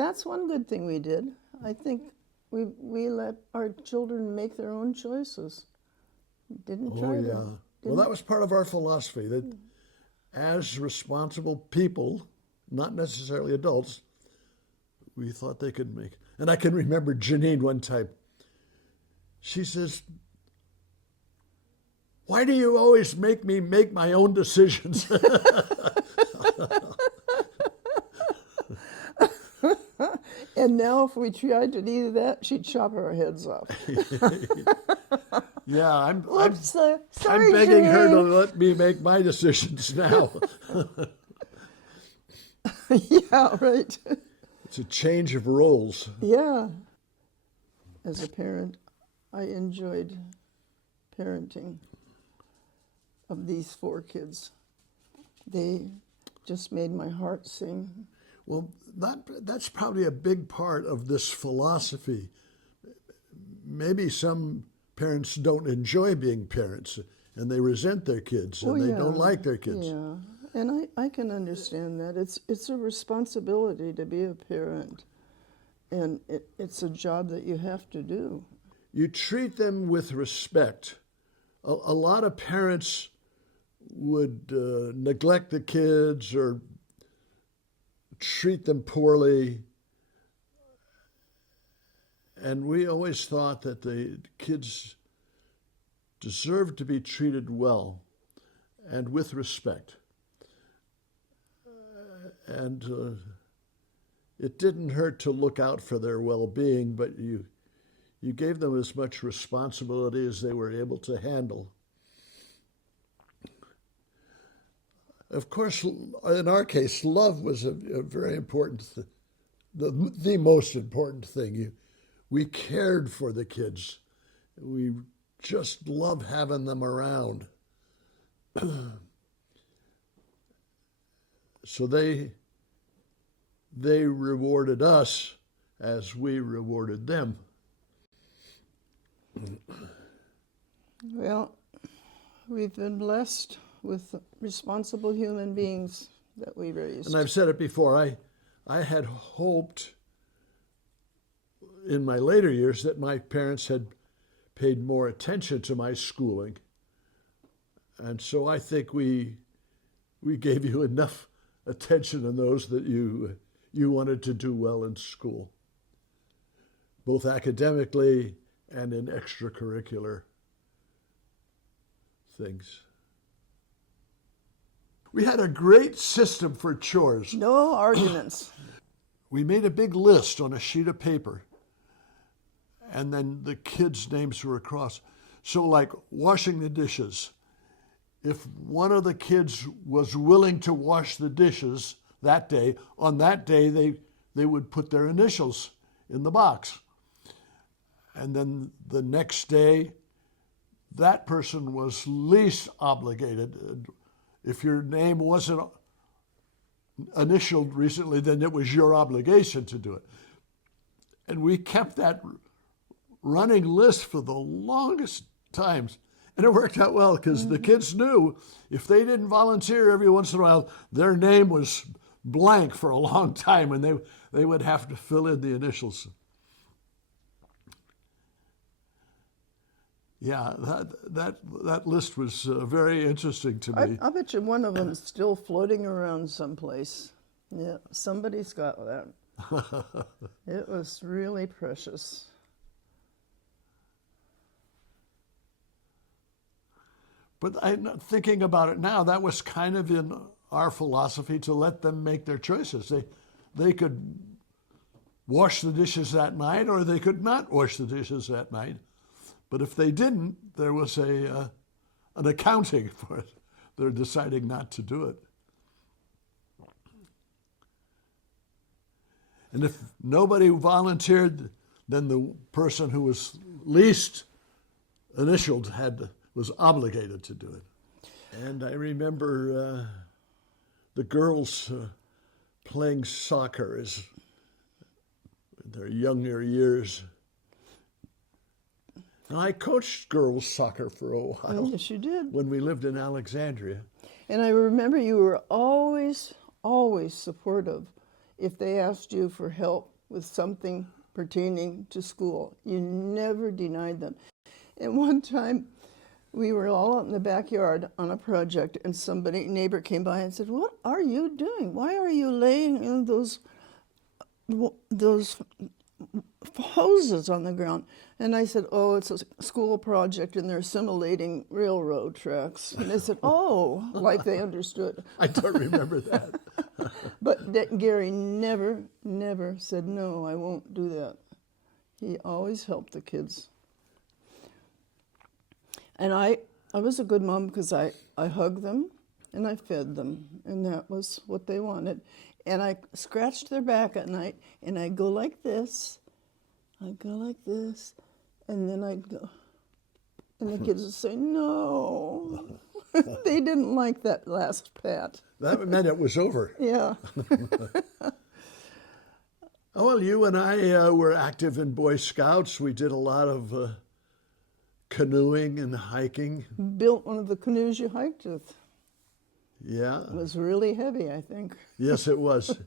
That's one good thing we did. I think we let our children make their own choices. Didn't Oh, try yeah. to. Well, that was part of our philosophy that as responsible people, not necessarily adults, we thought they could make. And I can remember Janine one time. She says, "Why do you always make me make my own decisions?" And now if we tried to do that, she'd chop our heads off. Yeah, Oops, sorry, I'm begging her to Janine. let me make my decisions now. Yeah, right. It's a change of roles. Yeah. As a parent, I enjoyed parenting of these 4 kids. They just made my heart sing. Well, that's probably a big part of this philosophy. Maybe some parents don't enjoy being parents and they resent their kids and they don't like their kids. Yeah, and I can understand that. It's a responsibility to be a parent, and it's a job that you have to do. You treat them with respect. A lot of parents would neglect the kids or treat them poorly. And we always thought that the kids deserved to be treated well and with respect. And it didn't hurt to look out for their well-being, but you gave them as much responsibility as they were able to handle. Of course, in our case, love was a very important thing, the most important thing. We cared for the kids. We just loved having them around. So they rewarded us as we rewarded them. Well, we've been blessed with responsible human beings that we raised. And I've said it before, I had hoped in my later years that my parents had paid more attention to my schooling. And so I think we gave you enough attention in those that you wanted to do well in school, both academically and in extracurricular things. We had a great system for chores. No arguments. We made a big list on a sheet of paper, and then the kids' names were across. So like washing the dishes, if one of the kids was willing to wash the dishes that day, on that day they would put their initials in the box. And then the next day, that person was least obligated. If your name wasn't initialed recently, then it was your obligation to do it. And we kept that running list for the longest times. And it worked out well because the kids knew if they didn't volunteer every once in a while, their name was blank for a long time and they would have to fill in the initials. Yeah, that list was very interesting to me. I bet you one of them's still floating around someplace. Yeah, somebody's got that. It was really precious. But I'm thinking about it now, that was kind of in our philosophy to let them make their choices. They could wash the dishes that night or they could not wash the dishes that night. But if they didn't, there was an accounting for it. They're deciding not to do it. And if nobody volunteered, then the person who was least initialed was obligated to do it. And I remember the girls playing soccer in their younger years. And I coached girls soccer for a while. Yes, you did. When we lived in Alexandria. And I remember you were always, always supportive. if they asked you for help with something pertaining to school, you never denied them. And one time, we were all out in the backyard on a project, and neighbor came by and said, "What are you doing? Why are you laying in those hoses on the ground?" And I said, "Oh, it's a school project, and they're assimilating railroad tracks." And they said, "Oh," like they understood. I don't remember that. But Gary never said, "No, I won't do that." He always helped the kids. And I was a good mom because I hugged them and I fed them, and that was what they wanted. And I scratched their back at night, and I'd go like this. I'd go like this, and then I'd go. And the kids would say, "No." They didn't like that last pat. That meant it was over. Yeah. Oh, well, you and I were active in Boy Scouts. We did a lot of canoeing and hiking. Built one of the canoes you hiked with. Yeah. It was really heavy, I think. Yes, it was.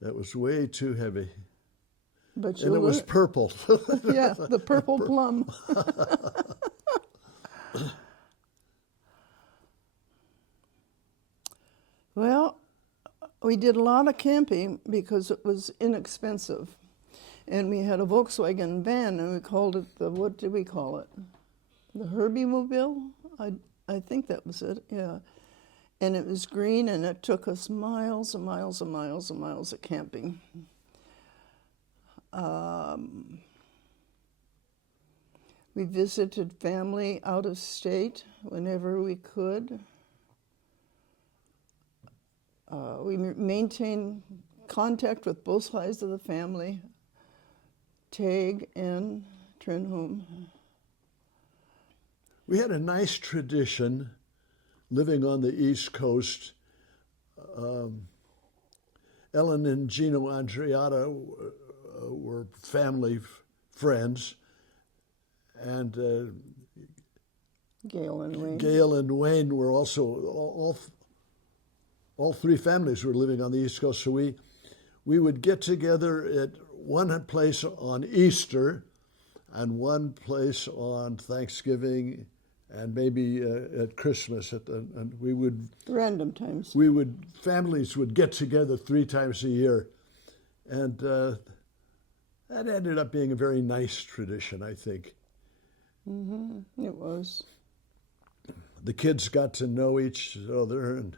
That was way too heavy. But And it was purple. Yeah, the purple plum. Well, we did a lot of camping because it was inexpensive. And we had a Volkswagen van, and we called it what did we call it? The Herbie-mobile? I think that was it, yeah. And it was green, and it took us miles and miles and miles and miles of camping. We visited family out of state whenever we could. We maintained contact with both sides of the family, Tague and Trenholm. We had a nice tradition living on the East Coast. Ellen and Gino Andreatta were family friends, and Gail and Wayne. Gail and Wayne were also, all three families were living on the East Coast, so we would get together at one place on Easter and one place on Thanksgiving and maybe at Christmas. And we would... Random times. Families would get together 3 times a year. And that ended up being a very nice tradition, I think. Mm-hmm. It was. The kids got to know each other, and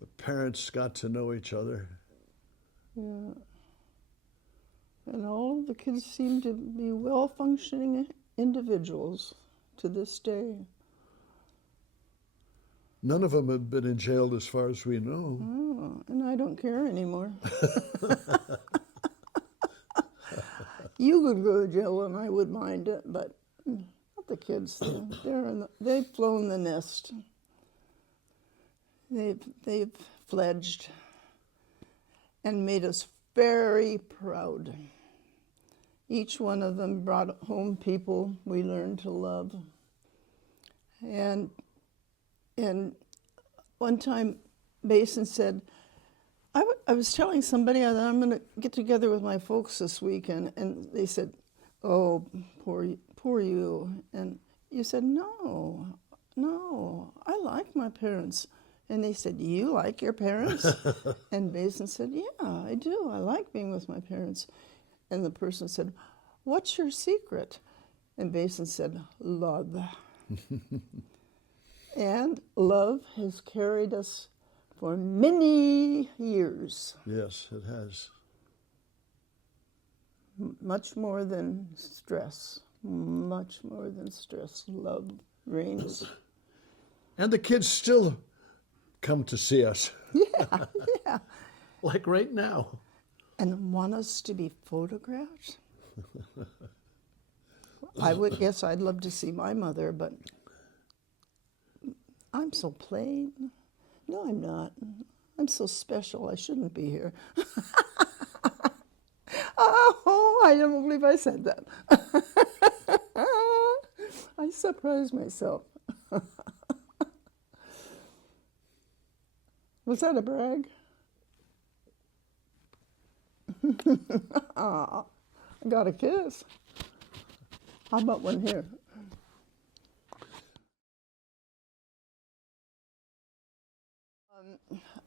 the parents got to know each other. Yeah. And all of the kids seemed to be well-functioning individuals to this day. None of them have been in jail as far as we know. Oh, and I don't care anymore. You could go to jail and I would mind it, but not the kids. They've flown the nest. They've fledged and made us very proud. Each one of them brought home people we learned to love. And one time, Basin said, I was telling somebody that I'm going to get together with my folks this weekend, and they said, "Oh, poor you." And you said, No, I like my parents. And they said, "You like your parents?" And Basin said, "Yeah, I do. I like being with my parents." And the person said, "What's your secret?" And Basin said, "Love." And love has carried us for many years. Yes, it has. Much more than stress. Much more than stress. Love reigns. And the kids still come to see us. Yeah, yeah. Like right now. And want us to be photographed? I would guess I'd love to see my mother, but I'm so plain. No, I'm not. I'm so special. I shouldn't be here. Oh, I don't believe I said that. I surprised myself. Was that a brag? Aw, I got a kiss. How about one here?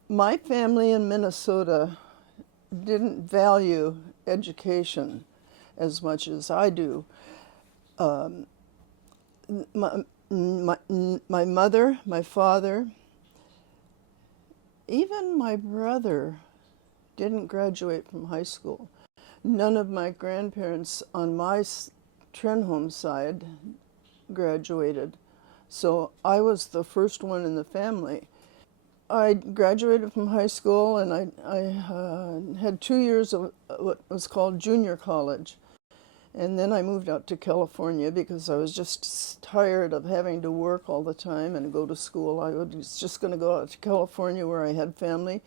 My family in Minnesota didn't value education as much as I do. My mother, my father, even my brother didn't graduate from high school. None of my grandparents on my Trenholm side graduated. So I was the first one in the family. I graduated from high school, and I had 2 years of what was called junior college. And then I moved out to California because I was just tired of having to work all the time and go to school. I was just going to go out to California where I had family,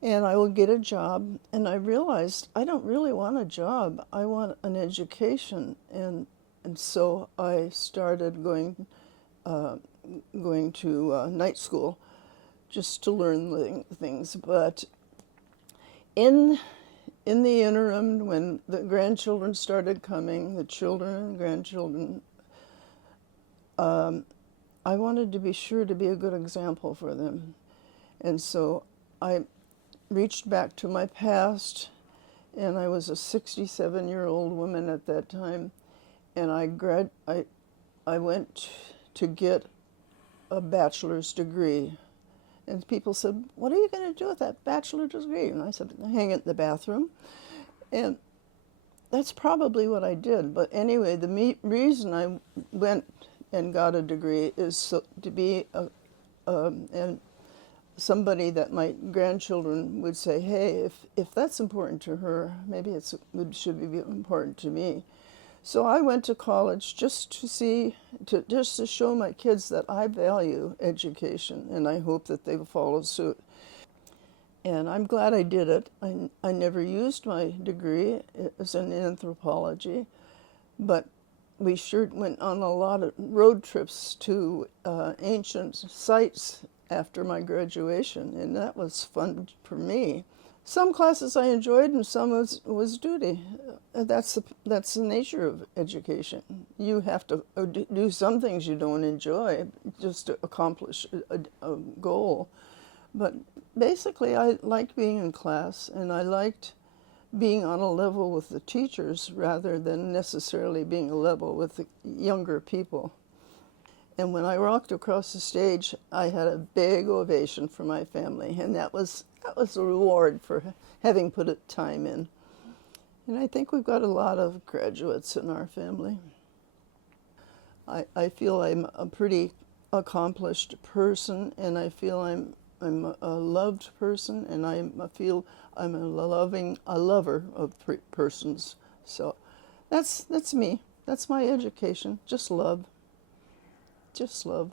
and I would get a job. And I realized I don't really want a job. I want an education. And so I started going to night school just to learn things. But in the interim, when the grandchildren started coming, the children and grandchildren, I wanted to be sure to be a good example for them. And so I reached back to my past, and I was a 67-year-old woman at that time, and I went to get a bachelor's degree. And people said, "What are you going to do with that bachelor's degree?" And I said, "Hang it in the bathroom." And that's probably what I did. But anyway, the reason I went and got a degree is to be and somebody that my grandchildren would say, "Hey, if that's important to her, maybe it should be important to me." So I went to college just to show my kids that I value education, and I hope that they will follow suit. And I'm glad I did it. I never used my degree. It was in anthropology, but we sure went on a lot of road trips to ancient sites after my graduation, and that was fun for me. Some classes I enjoyed, and some was duty. That's the nature of education. You have to do some things you don't enjoy just to accomplish a goal. But basically, I liked being in class, and I liked being on a level with the teachers rather than necessarily being a level with the younger people. And when I walked across the stage, I had a big ovation from my family, and that was a reward for having put time in. And I think we've got a lot of graduates in our family. I feel I'm a pretty accomplished person, and I feel I'm a loved person, and I feel I'm a lover of persons. So that's me. That's my education. Just love. Just love.